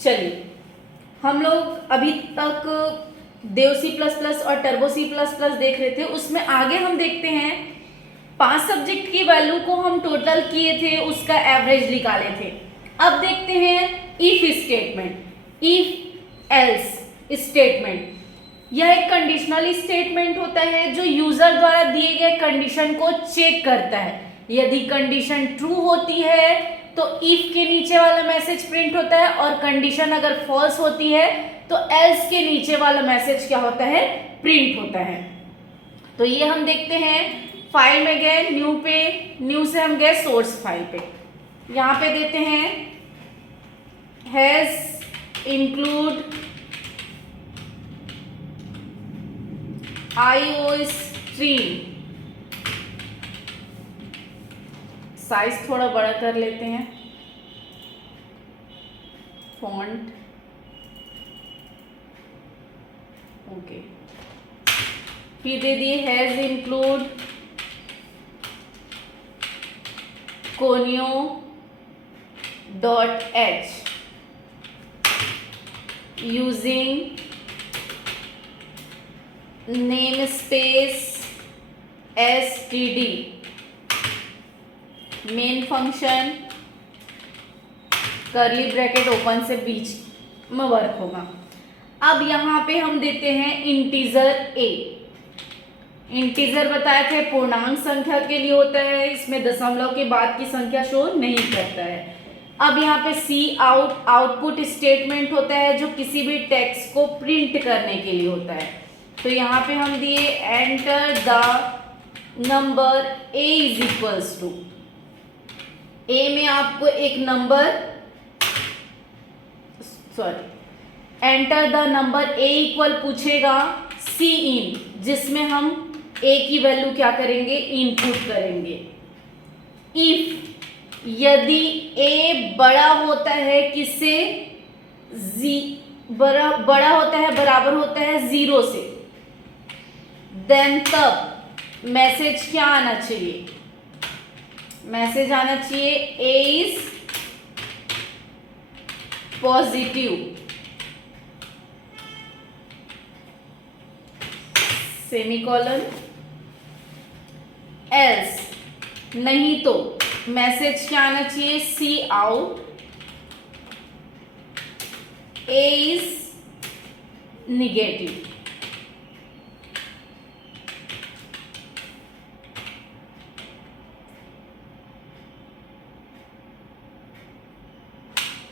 चलिए, हम लोग अभी तक देव C++ और टर्बो C++ देख रहे थे। उसमें आगे हम देखते हैं 5 सब्जेक्ट की वैल्यू को हम टोटल किए थे, उसका एवरेज निकाले थे। अब देखते हैं if statement, if else statement. यह एक कंडीशनल स्टेटमेंट होता है जो यूजर द्वारा दिए गए कंडीशन को चेक करता है। यदि कंडीशन ट्रू होती है तो इफ के नीचे वाला मैसेज प्रिंट होता है, और कंडीशन अगर फॉल्स होती है तो एल्स के नीचे वाला मैसेज क्या होता है, प्रिंट होता है। तो ये हम देखते हैं, फाइल में गए, न्यू पे, न्यू से हम गए सोर्स फाइल पे। यहां पे देते हैं हैज इंक्लूड iostream। साइज थोड़ा बड़ा कर लेते हैं, फॉन्ट ओके। फिर दे दिए has include conio .h using namespace std main function curly bracket open से बीच में वर्क होगा। अब यहाँ पे हम देते हैं इंटीजर a। इंटीजर बताए थे पूर्णांक संख्या के लिए होता है, इसमें दशमलव के बाद की संख्या शो नहीं करता है। अब यहाँ पे सी आउट आउटपुट स्टेटमेंट होता है जो किसी भी टेक्स्ट को प्रिंट करने के लिए होता है। तो यहाँ पे हम दिए enter the number a is equals to, a में आपको एक नंबर, sorry, enter the number a equal पूछेगा सी इन, जिसमें हम a की वैल्यू क्या करेंगे, इनपुट करेंगे। इफ यदि a बड़ा होता है किससे, बड़ा होता है, बराबर होता है 0 से, देन तब मैसेज क्या आना चाहिए, मैसेज आना चाहिए a is positive, semicolon, else नहीं तो मैसेज क्या आना चाहिए, सी आउट a इज निगेटिव।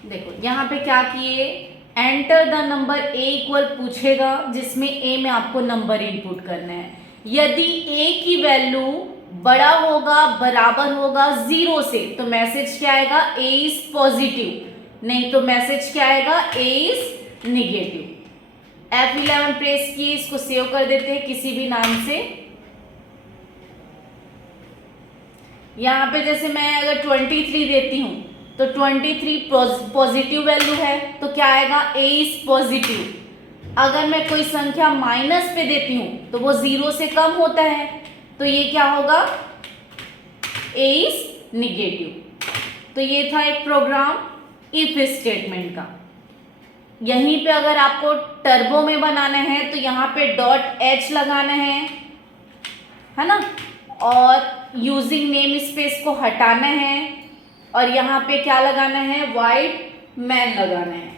देखो यहां पे क्या किए, enter the number a equal पूछेगा जिसमें a में आपको नंबर इनपुट करना है। यदि a की वैल्यू बड़ा होगा, बराबर होगा 0 से, तो मैसेज क्या आएगा, a इज पॉजिटिव, नहीं तो मैसेज क्या आएगा, a is negative. F11 press किए, इसको सेव कर देते हैं किसी भी नाम से। यहां पे जैसे मैं अगर 23 देती हूं तो 23 पॉजिटिव वैल्यू है, तो क्या आएगा, a इज पॉजिटिव। अगर मैं कोई संख्या माइनस पे देती हूं तो वो 0 से कम होता है, तो ये क्या होगा, a इज निगेटिव। तो ये था एक प्रोग्राम इफ स्टेटमेंट का। यहीं पे अगर आपको टर्बो में बनाना है तो यहाँ पे .h लगाना है ना, और यूजिंग नेम स्पेस को हटाना है, और यहाँ पे क्या लगाना है, वाइट मैन लगाना है।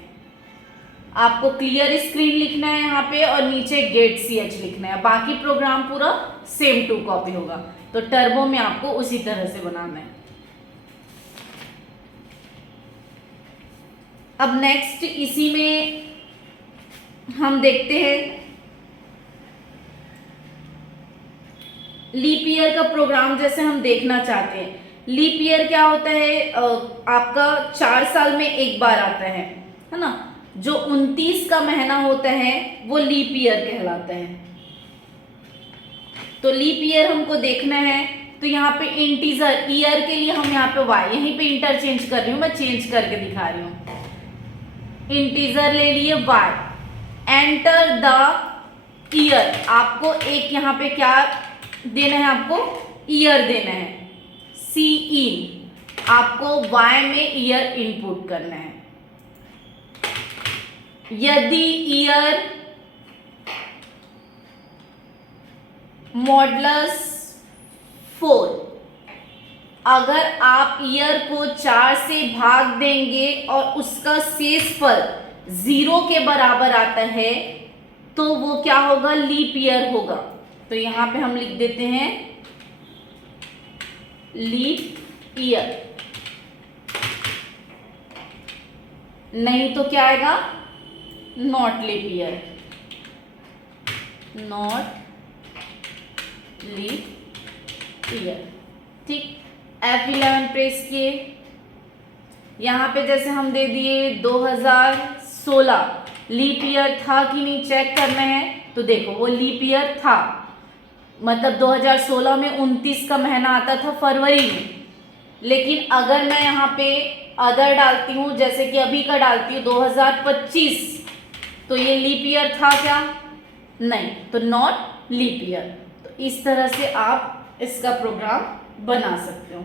आपको क्लियर स्क्रीन लिखना है यहाँ पे, और नीचे गेट ch लिखना है। बाकी प्रोग्राम पूरा सेम टू कॉपी होगा। तो टर्बो में आपको उसी तरह से बनाना है। अब नेक्स्ट इसी में हम देखते हैं लीप ईयर का प्रोग्राम जैसे हम देखना चाहते हैं। लीप ईयर क्या होता है, आपका 4 साल में एक बार आता है ना। जो 29 का महीना होता है वो लीप ईयर कहलाता है। तो लीप ईयर हमको देखना है, तो यहाँ पे इंटीजर ईयर के लिए हम यहाँ पे y, यहीं पे इंटरचेंज कर रही हूँ, मैं चेंज करके दिखा रही हूँ। इंटीजर ले लिए y, एंटर द ईयर, आपको एक यहाँ पे क्या देना है, आपको ईयर देना है। सी इन, आपको y में ईयर इनपुट करना है। यदि ईयर मॉडुलस 4, अगर आप ईयर को 4 से भाग देंगे और उसका शेषफल 0 के बराबर आता है तो वो क्या होगा, लीप ईयर होगा। तो यहां पे हम लिख देते हैं लीप ईयर, नहीं तो क्या आएगा, not leap year, not leap year. ठीक, F11 प्रेस किए, यहां पे जैसे हम दे दिए 2016, लीप ईयर था कि नहीं चेक करना है, तो देखो वो लीप ईयर था, मतलब 2016 में 29 का महीना आता था फरवरी में। लेकिन अगर मैं यहाँ पे अदर डालती हूँ, जैसे कि अभी का डालती हूँ 2025, तो ये लीप ईयर था क्या, नहीं, तो नॉट लीप ईयर। तो इस तरह से आप इसका प्रोग्राम बना सकते हो।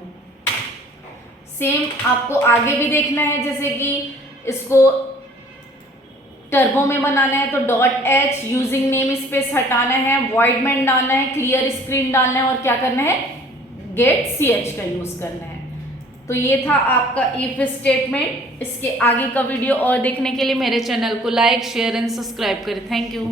सेम आपको आगे भी देखना है, जैसे कि इसको टर्बो में बनाना है तो .h यूजिंग नेम स्पेस हटाना है, वॉइड मेन डालना है, क्लियर स्क्रीन डालना है और क्या करना है, गेट ch का यूज करना है। तो ये था आपका इफ स्टेटमेंट। इसके आगे का वीडियो और देखने के लिए मेरे चैनल को लाइक, शेयर एंड सब्सक्राइब करें। Thank you.